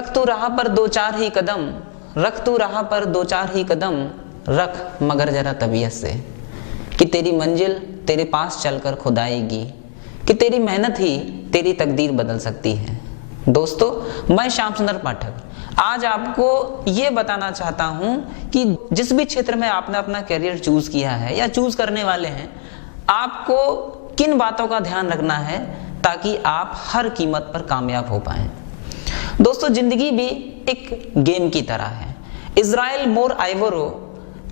रख तू राह पर दो चार ही कदम, रख तू राह पर दो चार ही कदम, रख मगर जरा तबीयत से, कि तेरी मंजिल तेरे पास चलकर खुद आएगी, कि तेरी मेहनत ही तेरी तकदीर बदल सकती है। दोस्तों, मैं श्याम सुंदर पाठक आज आपको ये बताना चाहता हूं कि जिस भी क्षेत्र में आपने अपना करियर चूज किया है या चूज करने वाले हैं, आपको किन बातों का ध्यान रखना है ताकि आप हर कीमत पर कामयाब हो पाएं। दोस्तों, जिंदगी भी एक गेम की तरह है। इज़राइल मोर आइवरो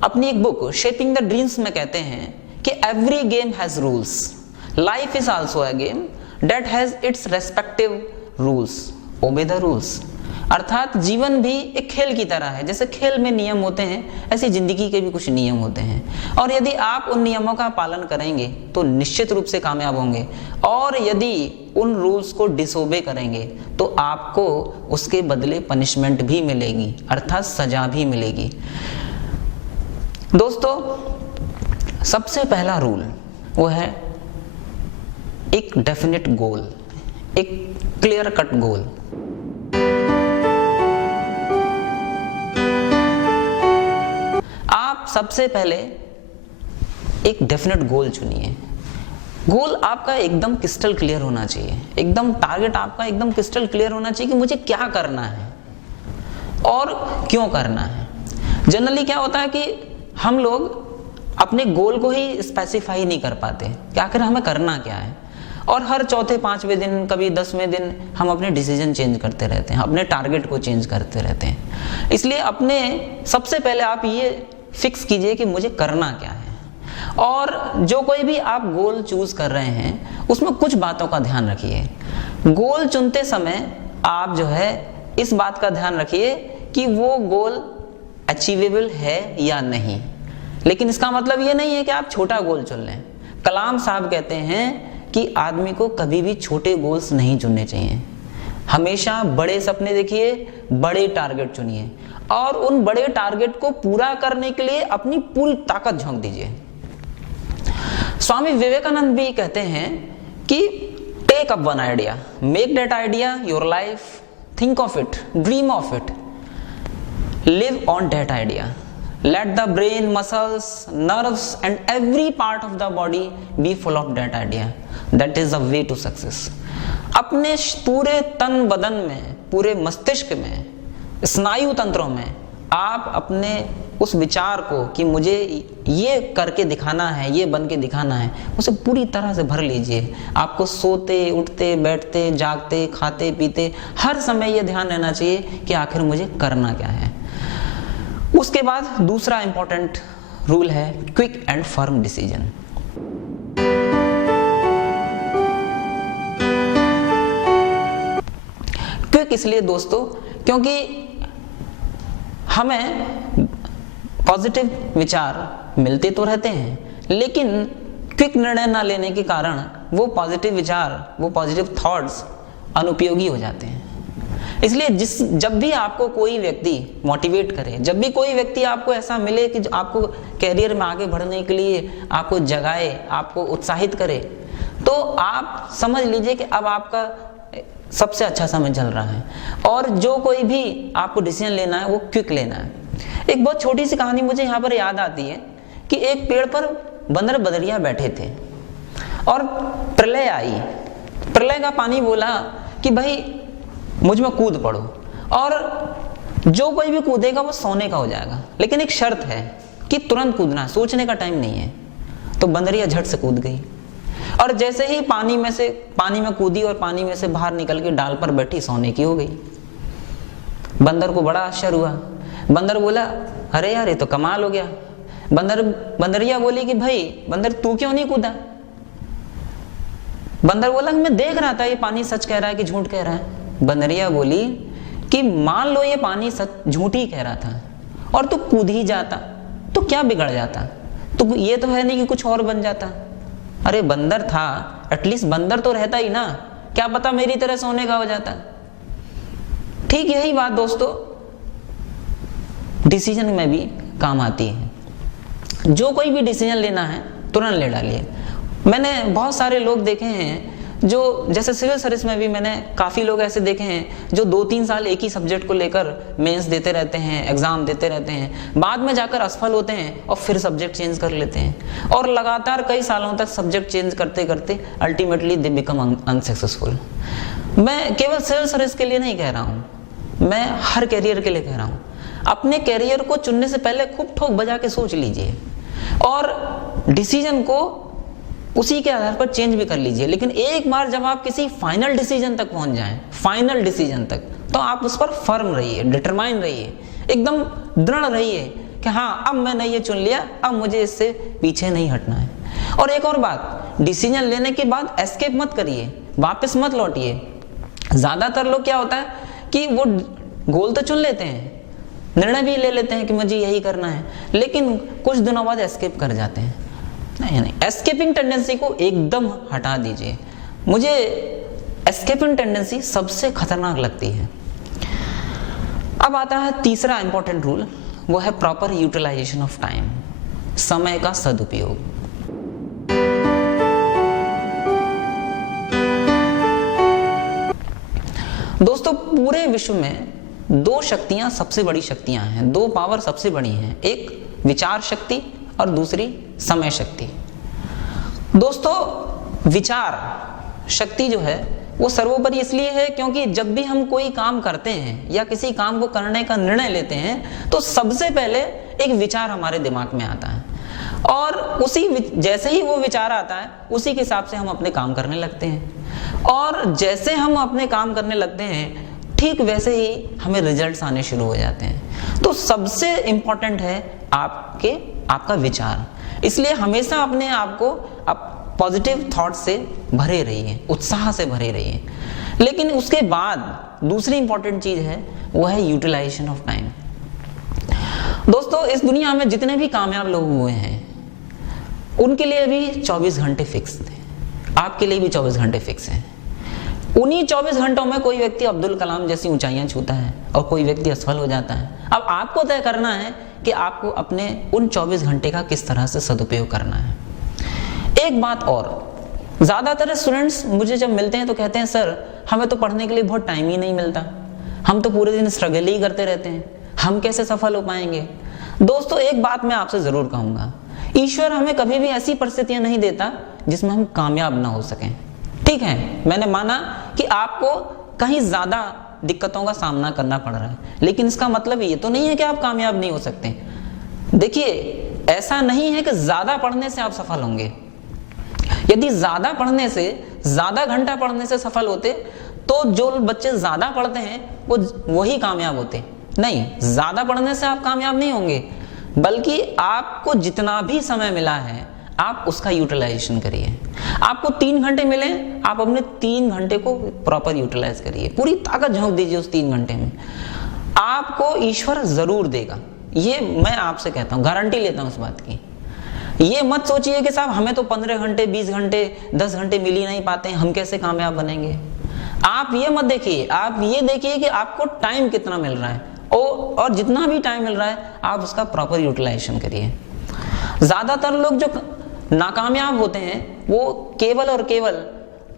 अपनी एक बुक शेपिंग द ड्रीम्स में कहते हैं कि every game has rules, life is also a game that has its respective rules, obey the rules. अर्थात जीवन भी एक खेल की तरह है। जैसे खेल में नियम होते हैं, ऐसे जिंदगी के भी कुछ नियम होते हैं, और यदि आप उन नियमों का पालन करेंगे तो निश्चित रूप से कामयाब होंगे, और यदि उन रूल्स को डिसोबे करेंगे तो आपको उसके बदले पनिशमेंट भी मिलेगी, अर्थात सजा भी मिलेगी। दोस्तों, सबसे पहला रूल वो है एक डेफिनेट गोल, एक क्लियर कट गोल। आप सबसे पहले एक डेफिनेट गोल चुनिए। गोल आपका एकदम क्रिस्टल क्लियर होना चाहिए, एकदम टारगेट आपका एकदम क्रिस्टल क्लियर होना चाहिए कि मुझे क्या करना है और क्यों करना है। जनरली क्या होता है कि हम लोग अपने गोल को ही स्पेसिफाई नहीं कर पाते कि आखिर हमें करना क्या है, और हर चौथे पांचवें दिन, कभी 10वें दिन हम अपने डिसीजन चेंज करते रहते हैं, अपने टारगेट को चेंज करते रहते हैं। इसलिए अपने सबसे पहले आप ये फिक्स कीजिए कि मुझे करना क्या है, और जो कोई भी आप गोल चूज कर रहे हैं उसमें कुछ बातों का ध्यान रखिए। गोल चुनते समय आप जो है इस बात का ध्यान रखिए कि वो गोल अचीवेबल है या नहीं। लेकिन इसका मतलब ये नहीं है कि आप छोटा गोल चुन लें। कलाम साहब कहते हैं कि आदमी को कभी भी छोटे गोल्स नहीं चुनने चाहिए, हमेशा बड़े सपने देखिए, बड़े टारगेट चुनिए, और उन बड़े टारगेट को पूरा करने के लिए अपनी पूरी ताकत झोंक दीजिए। स्वामी विवेकानंद भी कहते हैं कि take up one idea, make that idea your life, think of it, dream of it, live on that idea, let the brain, muscles, nerves and every part of the body be full of that idea. That is the way to success. अपने पूरे तन बदन में, पूरे मस्तिष्क में, स्नायु तंत्रों में आप अपने उस विचार को कि मुझे ये करके दिखाना है, ये बन के दिखाना है, उसे पूरी तरह से भर लीजिए। आपको सोते, उठते, बैठते, जागते, खाते, पीते हर समय ये ध्यान रहना चाहिए कि आखिर मुझे करना क्या है। उसके बाद दूसरा इंपॉर्टेंट रूल है quick and firm decision. Quick इसलिए दोस्तों क्योंकि हमें पॉजिटिव विचार मिलते तो रहते हैं, लेकिन क्विक निर्णय ना लेने के कारण वो पॉजिटिव विचार, वो पॉजिटिव थॉट्स अनुपयोगी हो जाते हैं। इसलिए जब भी आपको कोई व्यक्ति मोटिवेट करे, जब भी कोई व्यक्ति आपको ऐसा मिले कि आपको कैरियर में आगे बढ़ने के लिए आपको जगाए, आपको उत्साहित करे, तो आप समझ लीजिए कि अब आपका सबसे अच्छा समय चल रहा है, और जो कोई भी आपको डिसीजन लेना है वो क्विक लेना है। एक बहुत छोटी सी कहानी मुझे यहाँ पर याद आती है कि एक पेड़ पर बंदर बदरिया बैठे थे और प्रलय आई। प्रलय का पानी बोला कि भाई मुझ में कूद पड़ो, और जो कोई भी कूदेगा वो सोने का हो जाएगा, लेकिन एक शर्त है कि तुरंत कूदना, सोचने का टाइम नहीं है। तो बंदरिया झट से कूद गई, और जैसे ही पानी में कूदी और पानी में से बाहर निकल के डाल पर बैठी सोने की हो गई। बंदर को बड़ा आश्चर्य हुआ। बंदर बोला, अरे यार ये तो कमाल हो गया। बंदरिया बोली कि भाई बंदर तू क्यों नहीं कूदा? बंदर बोला मैं देख रहा था ये पानी सच कह रहा है कि झूठ कह रहा है। बंदरिया बोली कि मान लो ये पानी सच झूठ ही कह रहा था और तू कूद ही जाता तो क्या बिगड़ जाता? तो ये तो है नहीं कि कुछ और बन जाता। अरे बंदर था, एटलीस्ट बंदर तो रहता ही ना, क्या पता मेरी तरह सोने का हो जाता। ठीक यही बात दोस्तों डिसीजन में भी काम आती है। जो कोई भी डिसीजन लेना है तुरंत ले डालिए। मैंने बहुत सारे लोग देखे हैं जो जैसे सिविल सर्विस में भी मैंने काफ़ी लोग ऐसे देखे हैं जो 2-3 साल एक ही सब्जेक्ट को लेकर मेंस देते रहते हैं, एग्जाम देते रहते हैं, बाद में जाकर असफल होते हैं और फिर सब्जेक्ट चेंज कर लेते हैं और लगातार कई सालों तक सब्जेक्ट चेंज करते करते अल्टीमेटली दे बिकम अनसक्सेसफुल। मैं केवल सिविल सर्विस के लिए नहीं कह रहा हूँ, मैं हर कैरियर के लिए कह रहा हूँ। अपने कैरियर को चुनने से पहले खूब ठोक बजा के सोच लीजिए और डिसीजन को उसी के आधार पर चेंज भी कर लीजिए। लेकिन एक बार जब आप किसी फाइनल डिसीजन तक पहुंच जाएं, फाइनल डिसीजन तक, तो आप उस पर फर्म रहिए, डिटरमाइन रहिए, एकदम दृढ़ रहिए कि हाँ अब मैंने ये चुन लिया, अब मुझे इससे पीछे नहीं हटना है। और एक और बात, डिसीजन लेने के बाद एस्केप मत करिए, वापस मत लौटिए। ज्यादातर लोग क्या होता है कि वो गोल तो चुन लेते हैं, निर्णय भी ले लेते हैं कि मुझे यही करना है, लेकिन कुछ दिनों बाद एस्केप कर जाते हैं। नहीं, एस्केपिंग टेंडेंसी को एकदम हटा दीजिए। मुझे एस्केपिंग टेंडेंसी सबसे खतरनाक लगती है। अब आता है तीसरा इंपॉर्टेंट रूल, वो है प्रॉपर यूटिलाइजेशन ऑफ टाइम, समय का सदुपयोग। दोस्तों, पूरे विश्व में 2 शक्तियां सबसे बड़ी शक्तियां हैं, 2 पावर सबसे बड़ी हैं, एक विचार शक्ति और दूसरी समय शक्ति। दोस्तों, विचार शक्ति जो है वो सर्वोपरि इसलिए है क्योंकि जब भी हम कोई काम करते हैं या किसी काम को करने का निर्णय लेते हैं तो सबसे पहले एक विचार हमारे दिमाग में आता है और उसी जैसे ही वो विचार आता है उसी के हिसाब से हम अपने काम करने लगते हैं और जैसे हम अपने काम करने लगते हैं ठीक वैसे ही हमें रिजल्ट्स आने शुरू हो जाते हैं। तो सबसे इंपॉर्टेंट है आपका विचार। इसलिए हमेशा अपने आप को पॉजिटिव थॉट से भरे रहिए, उत्साह से भरे रहिए। लेकिन उसके बाद दूसरी इंपॉर्टेंट चीज है वो है यूटिलाइजेशन ऑफ टाइम। दोस्तों, इस दुनिया में जितने भी कामयाब लोग हुए हैं उनके लिए भी 24 घंटे फिक्स थे, आपके लिए भी 24 घंटे फिक्स हैं। उन्हीं 24 घंटों में कोई व्यक्ति अब्दुल कलाम जैसी ऊंचाइयां छूता है और कोई व्यक्ति असफल हो जाता है। अब आपको तय करना है कि आपको अपने उन 24 घंटे का किस तरह से सदुपयोग करना है। एक बात और, ज्यादातर स्टूडेंट्स मुझे जब मिलते हैं तो कहते हैं सर हमें तो पढ़ने के लिए बहुत टाइम ही नहीं मिलता, हम तो पूरे दिन स्ट्रगल ही करते रहते हैं, हम कैसे सफल हो पाएंगे। दोस्तों, एक बात मैं आपसे जरूर कहूंगा, ईश्वर हमें कभी भी ऐसी परिस्थितियां नहीं देता जिसमें हम कामयाब ना हो सकें। ठीक है, मैंने माना कि आपको कहीं ज्यादा दिक्कतों का सामना करना पड़ रहा है, लेकिन इसका मतलब ये तो नहीं है कि आप कामयाब नहीं हो सकते। देखिए, ऐसा नहीं है कि ज्यादा पढ़ने से आप सफल होंगे। यदि ज्यादा पढ़ने से, ज्यादा घंटा पढ़ने से सफल होते तो जो बच्चे ज्यादा पढ़ते हैं वो वही कामयाब होते। नहीं, ज्यादा पढ़ने से आप कामयाब नहीं होंगे, बल्कि आपको जितना भी समय मिला है आप उसका यूटिलाइजेशन करिए। आपको 3 घंटे मिले, आप अपने 3 घंटे को प्रॉपर यूटिलाइज करिए, पूरी ताकत झोंक दीजिए उस 3 घंटे में। आपको ईश्वर जरूर देगा, ये मैं आपसे कहता हूँ, गारंटी लेता हूँ इस बात की। ये मत सोचिए कि साहब हमें तो 15 घंटे, 20 घंटे, 10 घंटे मिल ही नहीं पाते हैं, हम कैसे कामयाब बनेंगे। आप ये मत देखिए, आप ये देखिए कि आपको टाइम कितना मिल रहा है और जितना भी टाइम मिल रहा है आप उसका प्रॉपर यूटिलाइजेशन करिए। ज्यादातर लोग जो नाकामयाब होते हैं वो केवल और केवल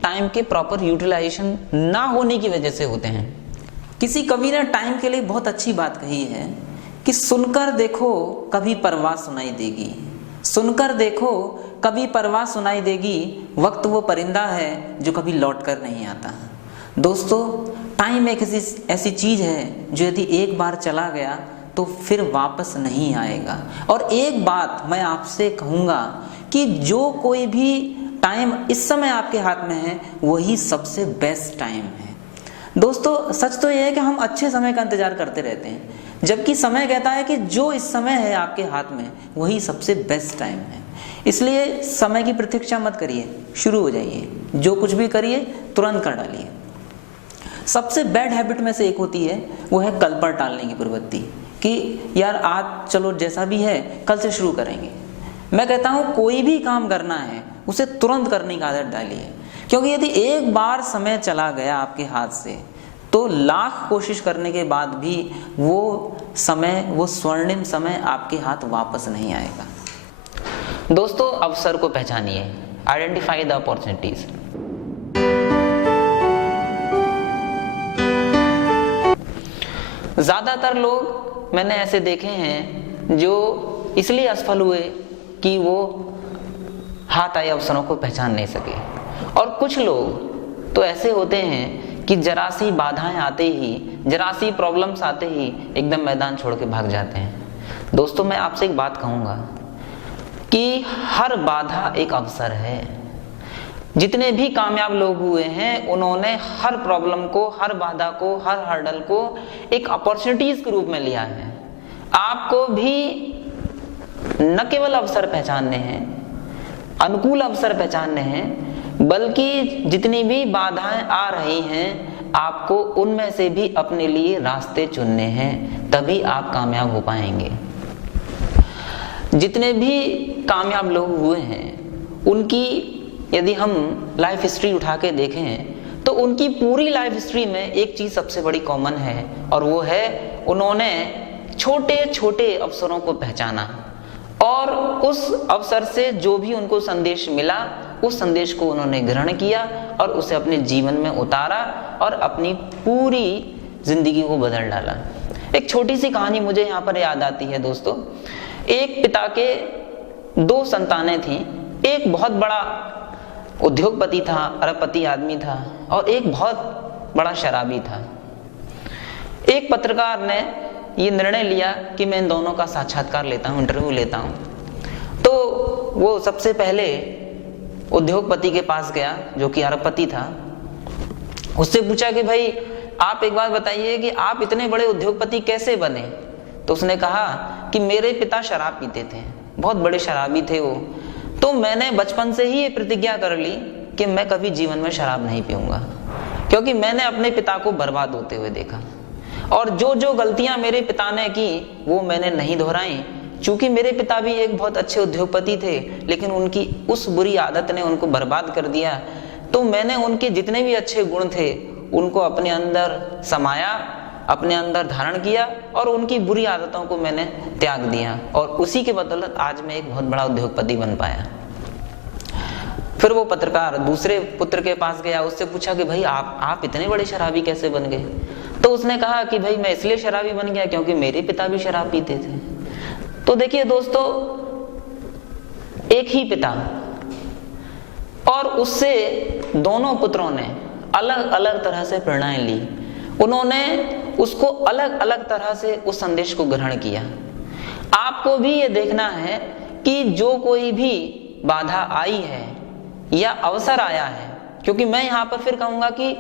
टाइम के प्रॉपर यूटिलाइजेशन ना होने की वजह से होते हैं। किसी कवि ने टाइम के लिए बहुत अच्छी बात कही है कि सुनकर देखो कभी परवाह सुनाई देगी, सुनकर देखो कभी परवाह सुनाई देगी, वक्त वो परिंदा है जो कभी लौट कर नहीं आता। दोस्तों, टाइम एक ऐसी चीज है जो यदि एक बार चला गया तो फिर वापस नहीं आएगा। और एक बात मैं आपसे कहूंगा कि जो कोई भी टाइम इस समय आपके हाथ में है वही सबसे बेस्ट टाइम है। दोस्तों, सच तो यह है कि हम अच्छे समय का इंतजार करते रहते हैं, जबकि समय कहता है कि जो इस समय है आपके हाथ में वही सबसे बेस्ट टाइम है। इसलिए समय की प्रतीक्षा मत करिए, शुरू हो जाइए, जो कुछ भी करिए तुरंत कर डालिए। सबसे बैड हैबिट में से एक होती है वो है कल पर टालने की प्रवृत्ति, कि यार आज चलो जैसा भी है कल से शुरू करेंगे। मैं कहता हूं कोई भी काम करना है उसे तुरंत करने की आदत डालिए, क्योंकि यदि एक बार समय चला गया आपके हाथ से तो लाख कोशिश करने के बाद भी वो समय, वो स्वर्णिम समय आपके हाथ वापस नहीं आएगा। दोस्तों, अवसर को पहचानिए, आइडेंटिफाई द अपॉर्चुनिटीज। ज़्यादातर लोग मैंने ऐसे देखे हैं जो इसलिए असफल हुए कि वो हाथ आए अवसरों को पहचान नहीं सके, और कुछ लोग तो ऐसे होते हैं कि जरा सी बाधाएं आते ही, जरा सी प्रॉब्लम्स आते ही एकदम मैदान छोड़ के भाग जाते हैं। दोस्तों, मैं आपसे एक बात कहूँगा कि हर बाधा एक अवसर है। जितने भी कामयाब लोग हुए हैं उन्होंने हर प्रॉब्लम को, हर बाधा को, हर हर्डल को एक अपॉर्चुनिटीज के रूप में लिया है। आपको भी न केवल अवसर पहचानने हैं, अनुकूल अवसर पहचानने हैं, बल्कि जितनी भी बाधाएं आ रही हैं आपको उनमें से भी अपने लिए रास्ते चुनने हैं, तभी आप कामयाब हो पाएंगे। जितने भी कामयाब लोग हुए हैं उनकी यदि हम लाइफ हिस्ट्री उठा के देखें तो उनकी पूरी लाइफ हिस्ट्री में एक चीज सबसे बड़ी कॉमन है, और वो है उन्होंने छोटे छोटे अवसरों को पहचाना और उस अवसर से जो भी उनको संदेश मिला उस संदेश को उन्होंने ग्रहण किया और उसे अपने जीवन में उतारा और अपनी पूरी जिंदगी को बदल डाला। एक छोटी सी कहानी मुझे यहाँ पर याद आती है दोस्तों। एक पिता के 2 संतानें थीं। एक बहुत बड़ा उद्योगपति था, अरबपति आदमी था, और एक बहुत बड़ा शराबी था। एक पत्रकार ने ये निर्णय लिया कि मैं इन दोनों का साक्षात्कार लेता हूँ, इंटरव्यू लेता हूँ। तो वो सबसे पहले उद्योगपति के पास गया जो कि अरबपति था। उससे पूछा कि भाई आप एक बात बताइए कि आप इतने बड़े उद्योगपति कैसे बने? तो उसने कहा कि मेरे पिता शराब पीते थे, बहुत बड़े शराबी थे वो, तो मैंने बचपन से ही ये प्रतिज्ञा कर ली कि मैं कभी जीवन में शराब नहीं पीऊंगा, क्योंकि मैंने अपने पिता को बर्बाद होते हुए देखा और जो जो गलतियां मेरे पिता ने की वो मैंने नहीं दोहराई। चूंकि मेरे पिता भी एक बहुत अच्छे उद्योगपति थे, लेकिन उनकी उस बुरी आदत ने उनको बर्बाद कर दिया, तो मैंने उनके जितने भी अच्छे गुण थे उनको अपने अंदर समाया, अपने अंदर धारण किया और उनकी बुरी आदतों को मैंने त्याग दिया, और उसी के बदौलत आज मैं एक बहुत बड़ा उद्योगपति बन पाया। फिर वो पत्रकार दूसरे पुत्र के पास गया, उससे पूछा कि भाई आप इतने बड़े शराबी कैसे बन गए? तो उसने कहा कि भाई मैं इसलिए शराबी बन गया क्योंकि मेरे पिता भी शराब पीते थे। तो देखिए दोस्तों, एक ही पिता और उससे दोनों पुत्रों ने अलग अलग तरह से प्रेरणाएं ली। उन्होंने उसको अलग अलग तरह से उस संदेश को ग्रहण किया। आपको भी ये देखना है कि जो कोई भी बाधा आई है या अवसर आया है, क्योंकि मैं यहाँ पर फिर कहूँगा कि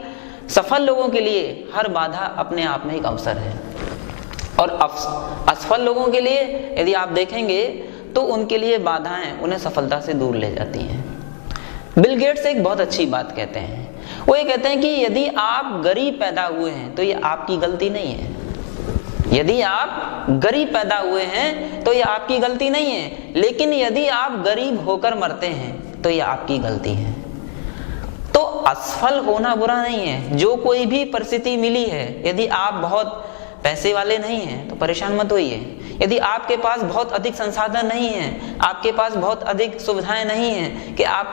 सफल लोगों के लिए हर बाधा अपने आप में एक अवसर है, और असफल लोगों के लिए यदि आप देखेंगे तो उनके लिए बाधाएं उन्हें सफलता से दूर ले जाती हैं। बिल गेट्स एक बहुत अच्छी बात कहते हैं। वो ये कहते हैं कि यदि आप गरीब पैदा हुए हैं तो ये आपकी गलती नहीं है। यदि आप गरीब पैदा हुए हैं तो ये आपकी गलती नहीं है, लेकिन यदि आप गरीब होकर मरते हैं तो ये आपकी गलती है। तो असफल होना बुरा नहीं है। जो कोई भी परिस्थिति मिली है, यदि आप बहुत पैसे वाले नहीं हैं तो परेशान मत होइए। यदि आपके पास बहुत अधिक संसाधन नहीं है, आपके पास बहुत अधिक सुविधाएं नहीं हैं कि आप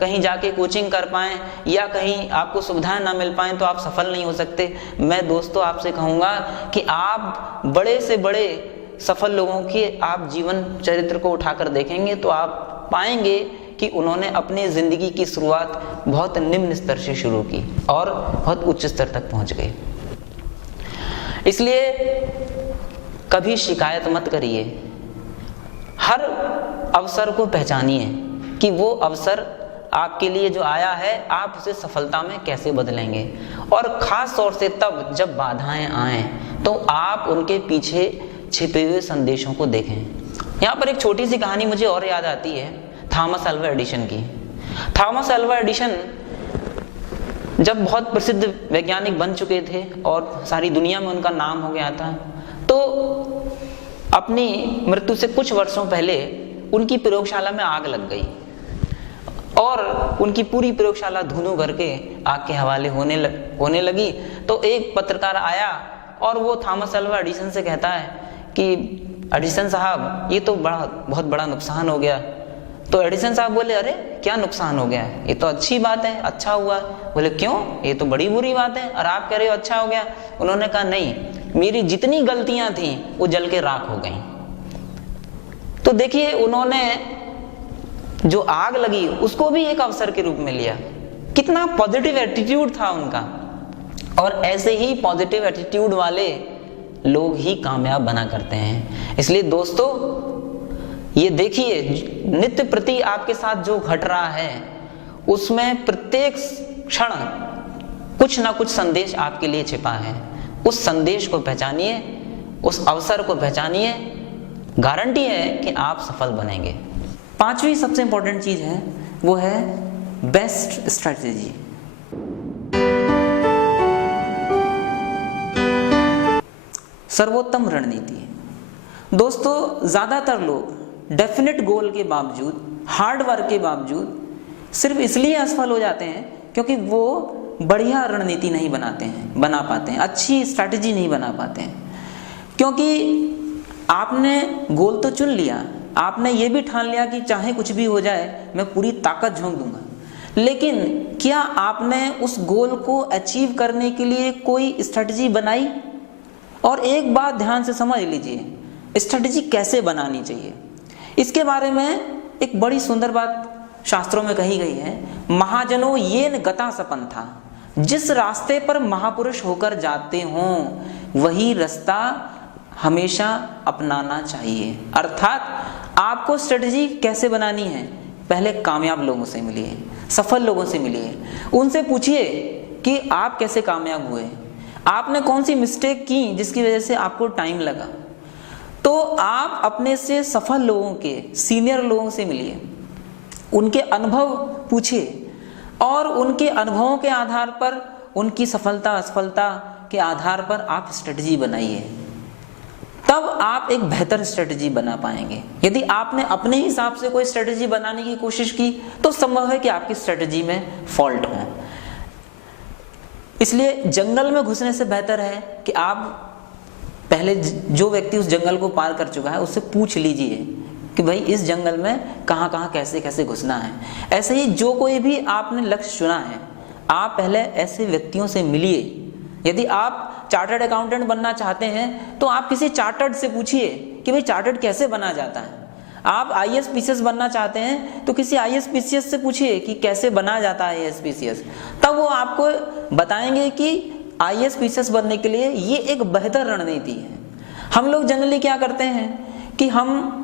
कहीं जाके कोचिंग कर पाएं या कहीं आपको सुविधाएं ना मिल पाएं, तो आप सफल नहीं हो सकते। मैं दोस्तों आपसे कहूँगा कि आप बड़े से बड़े सफल लोगों के आप जीवन चरित्र को उठाकर देखेंगे तो आप पाएंगे कि उन्होंने अपनी जिंदगी की शुरुआत बहुत निम्न स्तर से शुरू की और बहुत उच्च स्तर तक पहुंच गए। इसलिए कभी शिकायत मत करिए, हर अवसर को पहचानिए कि वो अवसर आपके लिए जो आया है आप उसे सफलता में कैसे बदलेंगे, और खास तौर से तब जब बाधाएं आएं तो आप उनके पीछे छिपे हुए संदेशों को देखें। यहाँ पर एक छोटी सी कहानी मुझे और याद आती है थॉमस अल्वा एडिसन की। थॉमस अल्वा एडिसन जब बहुत प्रसिद्ध वैज्ञानिक बन चुके थे और सारी दुनिया में उनका नाम हो गया था, तो अपनी मृत्यु से कुछ वर्षों पहले उनकी प्रयोगशाला में आग लग गई और उनकी पूरी प्रयोगशाला धुआं करके आग के हवाले होने लगी। तो एक पत्रकार आया और वो थॉमस अल्वा एडिसन से कहता है कि एडिसन साहब, ये तो बहुत बड़ा नुकसान हो गया। तो एडिसन साहब बोले, अरे क्या नुकसान हो गया? ये तो अच्छी बात है, अच्छा हुआ। बोले क्यों? ये तो बड़ी बुरी बात है और आप कह रहे हो अच्छा हो गया। उन्होंने कहा नहीं, मेरी जितनी गलतियां थी वो जल के राख हो गई। तो देखिए उन्होंने जो आग लगी उसको भी एक अवसर के रूप में लिया। कितना पॉजिटिव एटीट्यूड था उनका। और ऐसे ही पॉजिटिव एटीट्यूड वाले लोग ही कामयाब बना करते हैं। इसलिए दोस्तों ये देखिए, नित्य प्रति आपके साथ जो घट रहा है उसमें प्रत्येक क्षण कुछ ना कुछ संदेश आपके लिए छिपा है। उस संदेश को पहचानिए, उस अवसर को पहचानिए, गारंटी है कि आप सफल बनेंगे। पांचवी सबसे इंपॉर्टेंट चीज है वो है बेस्ट स्ट्रेटेजी। सर्वोत्तम रणनीति। दोस्तों ज्यादातर लोग डेफिनेट गोल के बावजूद, हार्ड वर्क के बावजूद सिर्फ इसलिए असफल हो जाते हैं क्योंकि वो बढ़िया रणनीति नहीं बना पाते हैं, अच्छी स्ट्रैटेजी नहीं बना पाते हैं। क्योंकि आपने गोल तो चुन लिया, आपने ये भी ठान लिया कि चाहे कुछ भी हो जाए मैं पूरी ताकत झोंक दूंगा, लेकिन क्या आपने उस गोल को अचीव करने के लिए कोई स्ट्रैटेजी बनाई? और एक बात ध्यान से समझ लीजिए, स्ट्रैटेजी कैसे बनानी चाहिए इसके बारे में एक बड़ी सुंदर बात शास्त्रों में कही गई है। महाजनों येन गता सपन था, जिस रास्ते पर महापुरुष होकर जाते हों वही रास्ता हमेशा अपनाना चाहिए। अर्थात आपको स्ट्रेटजी कैसे बनानी है, पहले कामयाब लोगों से मिलिए, सफल लोगों से मिलिए, उनसे पूछिए कि आप कैसे कामयाब हुए, आपने कौन सी मिस्टेक की जिसकी वजह से आपको टाइम लगा। तो आप अपने से सफल लोगों के, सीनियर लोगों से मिलिए, उनके अनुभव पूछिए और उनके अनुभवों के आधार पर, उनकी सफलता असफलता के आधार पर आप स्ट्रेटजी बनाइए। तब आप एक बेहतर स्ट्रेटजी बना पाएंगे। यदि आपने अपने हिसाब से कोई स्ट्रेटजी बनाने की कोशिश की तो संभव है कि आपकी स्ट्रेटजी में फॉल्ट हो। इसलिए जंगल में घुसने से बेहतर है कि आप पहले जो व्यक्ति उस जंगल को पार कर चुका है उससे पूछ लीजिए कि भाई इस जंगल में कहाँ कहाँ कैसे कैसे घुसना है। ऐसे ही जो कोई भी आपने लक्ष्य चुना है, आप पहले ऐसे व्यक्तियों से मिलिए। यदि आप चार्टर्ड अकाउंटेंट बनना चाहते हैं तो आप किसी चार्टर्ड से पूछिए कि भाई चार्टर्ड कैसे बना जाता है। आप आईएएस पीसीएस बनना चाहते हैं तो किसी आईएएस पीसीएस से पूछिए कि कैसे बना जाता है आईएएस पीसीएस। तब वो आपको बताएंगे कि आईएएस पीसीएस बनने के लिए ये एक बेहतर रणनीति है। हम लोग जनरली क्या करते हैं कि हम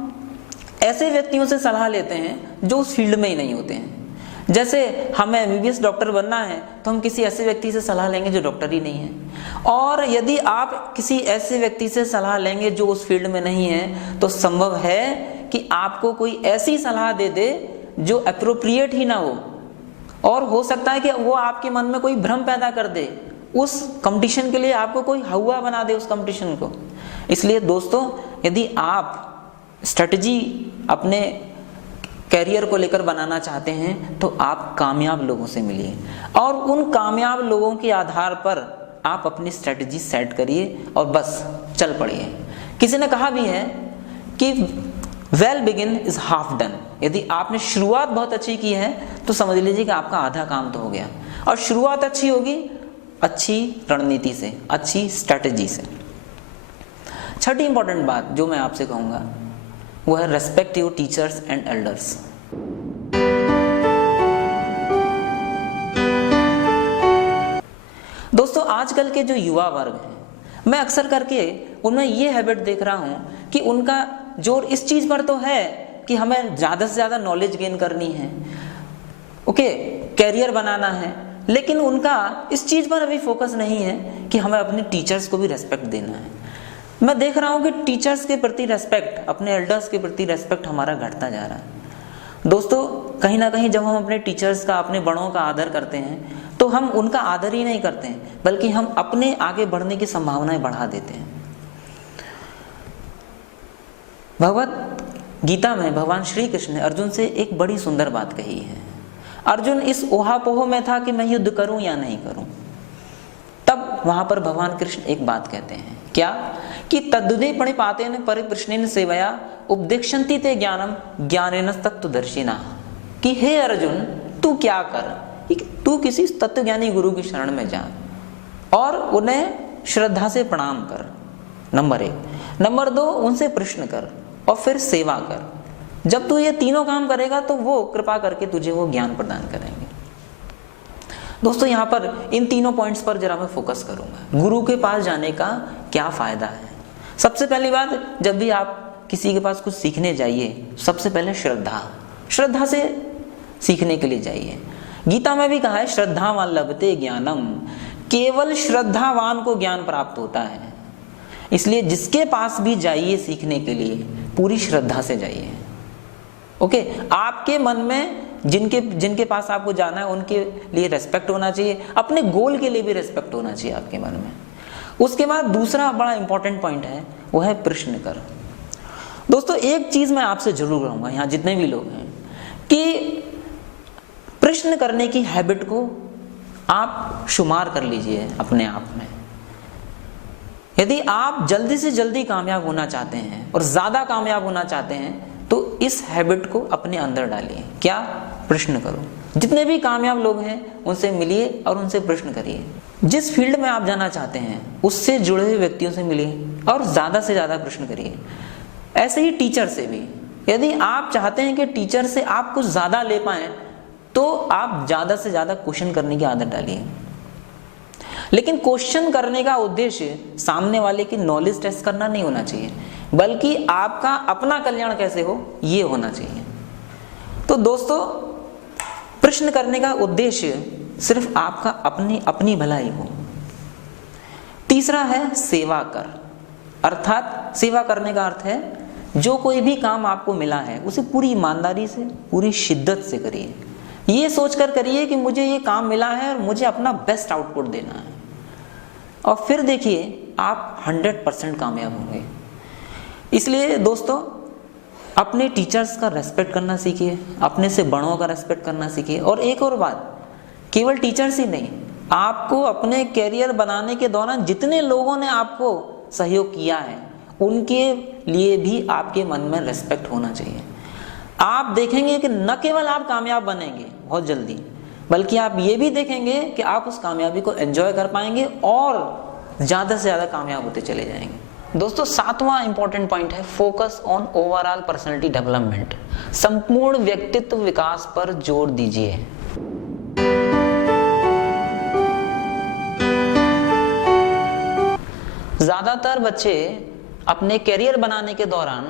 ऐसे व्यक्तियों से सलाह लेते हैं जो उस फील्ड में ही नहीं होते हैं। जैसे हमें एमबीबीएस डॉक्टर बनना है तो हम किसी ऐसे व्यक्ति से सलाह लेंगे जो डॉक्टर ही नहीं है। और यदि आप किसी ऐसे व्यक्ति से सलाह लेंगे जो उस फील्ड में नहीं है तो संभव है कि आपको कोई ऐसी सलाह दे दे जो एप्रोप्रिएट ही ना हो, और हो सकता है कि वो आपके मन में कोई भ्रम पैदा कर दे, उस कंपटीशन के लिए आपको कोई हवा बना दे उस कंपटीशन को। इसलिए दोस्तों यदि आप स्ट्रेटजी अपने कैरियर को लेकर बनाना चाहते हैं तो आप कामयाब लोगों से मिलिए और उन कामयाब लोगों के आधार पर आप अपनी स्ट्रेटजी सेट करिए और बस चल पड़िए। किसी ने कहा भी है कि well begin is half done. यदि आपने शुरुआत बहुत अच्छी की है तो समझ लीजिए कि आपका आधा काम तो हो गया। और शुरुआत अच्छी होगी अच्छी रणनीति से, अच्छी स्ट्रेटजी से। छठी इंपॉर्टेंट बात जो मैं आपसे कहूंगा वो है respect your teachers and elders. दोस्तों आजकल के जो युवा वर्ग हैं, मैं अक्सर करके उनमें ये हैबिट देख रहा हूं कि उनका जोर इस चीज पर तो है कि हमें ज्यादा से ज्यादा नॉलेज गेन करनी है, ओके, कैरियर बनाना है, लेकिन उनका इस चीज पर अभी फोकस नहीं है कि हमें अपने टीचर्स को भी रेस्पेक्ट देना है। मैं देख रहा हूं कि टीचर्स के प्रति रेस्पेक्ट, अपने एल्डर्स के प्रति रेस्पेक्ट हमारा घटता जा रहा है। दोस्तों कहीं ना कहीं जब हम अपने टीचर्स का, अपने बड़ों का आदर करते हैं तो हम उनका आदर ही नहीं करते हैं बल्कि हम अपने आगे बढ़ने की संभावनाएं बढ़ा देते हैं। भगवत गीता में भगवान श्री कृष्ण ने अर्जुन से एक बड़ी सुंदर बात कही है। अर्जुन इस ओहापोह में था कि मैं युद्ध करूं या नहीं करूं। तब वहां पर भगवान कृष्ण एक बात कहते हैं, क्या कि तद्दुदे प्रणिपातेन परिप्रश्नेन सेवया उपदेक्षन्ति ते ज्ञानम ज्ञानेन तत्त्वदर्शिना, कि हे अर्जुन तू क्या कर, तू किसी तत्वज्ञानी गुरु की शरण में जा और उन्हें श्रद्धा से प्रणाम कर नंबर 1। नंबर 2, उनसे प्रश्न कर और फिर सेवा कर। जब तू ये तीनों काम करेगा तो वो कृपा करके तुझे वो ज्ञान प्रदान करेंगे। दोस्तों यहाँ पर इन तीनों पॉइंट्स पर जरा मैं फोकस करूंगा। गुरु के पास जाने का क्या फायदा है? सबसे पहली बात, जब भी आप किसी के पास कुछ सीखने जाइए, सबसे पहले श्रद्धा से सीखने के लिए जाइए। गीता में भी कहा है श्रद्धावान लभते ज्ञानम, केवल श्रद्धावान को ज्ञान प्राप्त होता है। इसलिए जिसके पास भी जाइए सीखने के लिए पूरी श्रद्धा से जाइए। ओके, आपके मन में जिनके पास आपको जाना है उनके लिए रेस्पेक्ट होना चाहिए, अपने गोल के लिए भी रेस्पेक्ट होना चाहिए आपके मन में। उसके बाद दूसरा बड़ा इंपॉर्टेंट पॉइंट है, वो है प्रश्न कर। दोस्तों एक चीज मैं आपसे जरूर कहूंगा, यहाँ जितने भी लोग हैं, कि प्रश्न करने की हैबिट को आप शुमार कर लीजिए अपने आप में। यदि आप जल्दी से जल्दी कामयाब होना चाहते हैं और ज्यादा कामयाब होना चाहते हैं तो इस हैबिट को अपने अंदर डालिए। क्या? प्रश्न करो। जितने भी कामयाब लोग हैं उनसे मिलिए और उनसे प्रश्न करिए। जिस फील्ड में आप जाना चाहते हैं उससे जुड़े हुए व्यक्तियों से मिलिए और ज्यादा से ज्यादा प्रश्न करिए। ऐसे ही टीचर से भी, यदि आप चाहते हैं कि टीचर से आप कुछ ज्यादा ले पाएं तो आप ज्यादा से ज्यादा क्वेश्चन करने की आदत डालिए। लेकिन क्वेश्चन करने का उद्देश्य सामने वाले की नॉलेज टेस्ट करना नहीं होना चाहिए, बल्कि आपका अपना कल्याण कैसे हो ये होना चाहिए। तो दोस्तों प्रश्न करने का उद्देश्य सिर्फ आपका अपनी भलाई हो। तीसरा है सेवा कर, अर्थात सेवा करने का अर्थ है जो कोई भी काम आपको मिला है उसे पूरी ईमानदारी से, पूरी शिद्दत से करिए। ये सोचकर करिए कि मुझे ये काम मिला है और मुझे अपना बेस्ट आउटपुट देना है, और फिर देखिए आप 100% कामयाब होंगे। इसलिए दोस्तों अपने टीचर्स का रेस्पेक्ट करना सीखिए, अपने से बड़ों का रेस्पेक्ट करना सीखिए। और एक और बात, केवल टीचर्स ही नहीं, आपको अपने कैरियर बनाने के दौरान जितने लोगों ने आपको सहयोग किया है उनके लिए भी आपके मन में रेस्पेक्ट होना चाहिए। आप देखेंगे कि न केवल आप कामयाब बनेंगे बहुत जल्दी, बल्कि आप ये भी देखेंगे कि आप उस कामयाबी को एंजॉय कर पाएंगे और ज्यादा से ज्यादा कामयाब होते चले जाएंगे। दोस्तों सातवां इंपॉर्टेंट पॉइंट है focus on overall personality development. संपूर्ण व्यक्तित्व विकास पर जोर दीजिए। ज्यादातर बच्चे अपने कैरियर बनाने के दौरान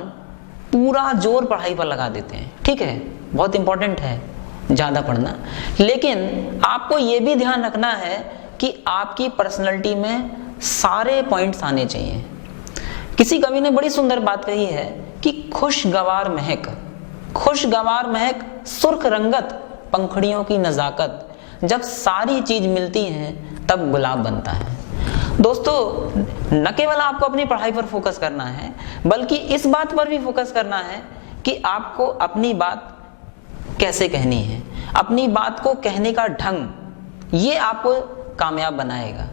पूरा जोर पढ़ाई पर लगा देते हैं। ठीक है, बहुत इंपॉर्टेंट है ज्यादा पढ़ना, लेकिन आपको यह भी ध्यान रखना है कि आपकी पर्सनैलिटी में सारे पॉइंट्स आने चाहिए। किसी कवि ने बड़ी सुंदर बात कही है कि खुशगवार महक सुर्ख रंगत पंखड़ियों की नजाकत, जब सारी चीज मिलती हैं तब गुलाब बनता है। दोस्तों न केवल आपको अपनी पढ़ाई पर फोकस करना है, बल्कि इस बात पर भी फोकस करना है कि आपको अपनी बात कैसे कहनी है, अपनी बात को कहने का ढंग, ये आपको कामयाब बनाएगा।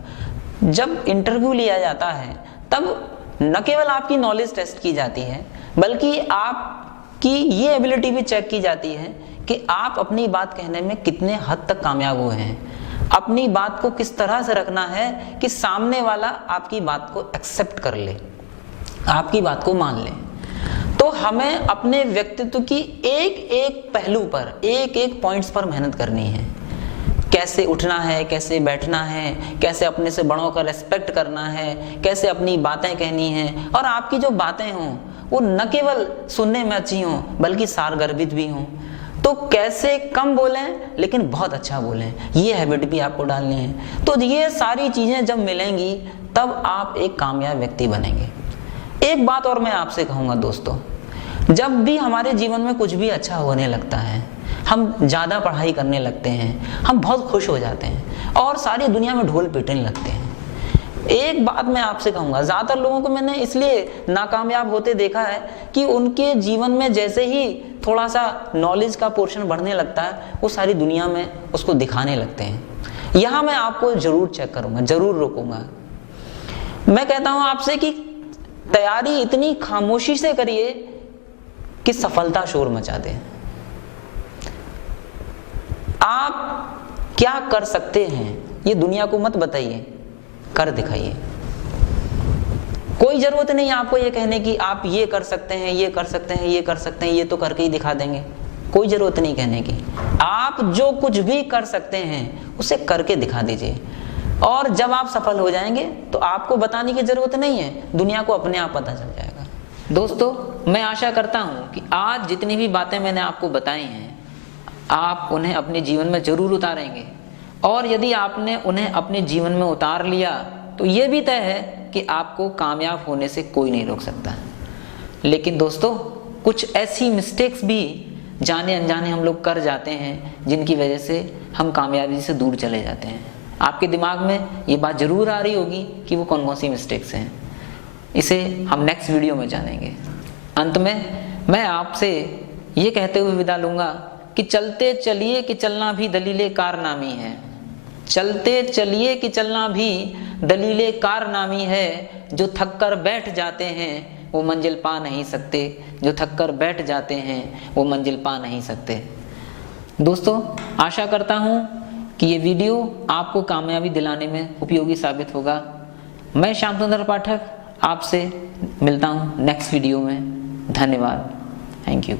जब इंटरव्यू लिया जाता है तब न केवल आपकी नॉलेज टेस्ट की जाती है, बल्कि आपकी ये एबिलिटी भी चेक की जाती है कि आप अपनी बात कहने में कितने हद तक कामयाब हुए हैं, अपनी बात को किस तरह से रखना है कि सामने वाला आपकी बात को एक्सेप्ट कर ले, आपकी बात को मान ले। तो हमें अपने व्यक्तित्व की एक एक पहलू पर, एक एक पॉइंट्स पर मेहनत करनी है। कैसे उठना है, कैसे बैठना है, कैसे अपने से बड़ों का रेस्पेक्ट करना है, कैसे अपनी बातें कहनी है, और आपकी जो बातें हों वो न केवल सुनने में अच्छी हों बल्कि सारगर्भित भी हों। तो कैसे कम बोलें लेकिन बहुत अच्छा बोलें, ये हैबिट भी आपको डालनी है। तो ये सारी चीजें जब मिलेंगी तब आप एक कामयाब व्यक्ति बनेंगे। एक बात और मैं आपसे कहूंगा दोस्तों, जब भी हमारे जीवन में कुछ भी अच्छा होने लगता है, हम ज्यादा पढ़ाई करने लगते हैं, हम बहुत खुश हो जाते हैं और सारी दुनिया में ढोल पीटने लगते हैं। एक बात मैं आपसे कहूंगा, ज्यादातर लोगों को मैंने इसलिए नाकामयाब होते देखा है कि उनके जीवन में जैसे ही थोड़ा सा नॉलेज का पोर्शन बढ़ने लगता है वो सारी दुनिया में उसको दिखाने लगते हैं। यहां मैं आपको जरूर चेक करूंगा, जरूर रोकूंगा। मैं कहता हूं आपसे कि तैयारी इतनी खामोशी से करिए कि सफलता शोर मचा दे। आप क्या कर सकते हैं ये दुनिया को मत बताइए, कर दिखाइए। कोई जरूरत नहीं आपको ये कहने की आप ये कर सकते हैं, ये कर सकते हैं, ये कर सकते हैं, ये तो करके ही दिखा देंगे। कोई जरूरत नहीं कहने की। आप जो कुछ भी कर सकते हैं उसे करके दिखा दीजिए, और जब आप सफल हो जाएंगे तो आपको बताने की जरूरत नहीं है, दुनिया को अपने आप पता चल जाएगा। दोस्तों, मैं आशा करता हूं कि आज जितनी भी बातें मैंने आपको बताई हैं आप उन्हें अपने जीवन में जरूर उतारेंगे, और यदि आपने उन्हें अपने जीवन में उतार लिया तो ये भी तय है कि आपको कामयाब होने से कोई नहीं रोक सकता। लेकिन दोस्तों, कुछ ऐसी मिस्टेक्स भी जाने अनजाने हम लोग कर जाते हैं जिनकी वजह से हम कामयाबी से दूर चले जाते हैं। आपके दिमाग में ये बात जरूर आ रही होगी कि वो कौन कौन सी मिस्टेक्स हैं। इसे हम नेक्स्ट वीडियो में जानेंगे। अंत में मैं आपसे ये कहते हुए विदा लूंगा कि चलते चलिए कि चलना भी दलीले कारनामी है। चलते चलिए कि चलना भी दलीले कारनामी है। जो थक कर बैठ जाते हैं वो मंजिल पा नहीं सकते। जो थक कर बैठ जाते हैं वो मंजिल पा नहीं सकते। दोस्तों, आशा करता हूँ कि ये वीडियो आपको कामयाबी दिलाने में उपयोगी साबित होगा। मैं श्याम सुंदर पाठक आपसे मिलता हूँ नेक्स्ट वीडियो में। धन्यवाद। Thank you.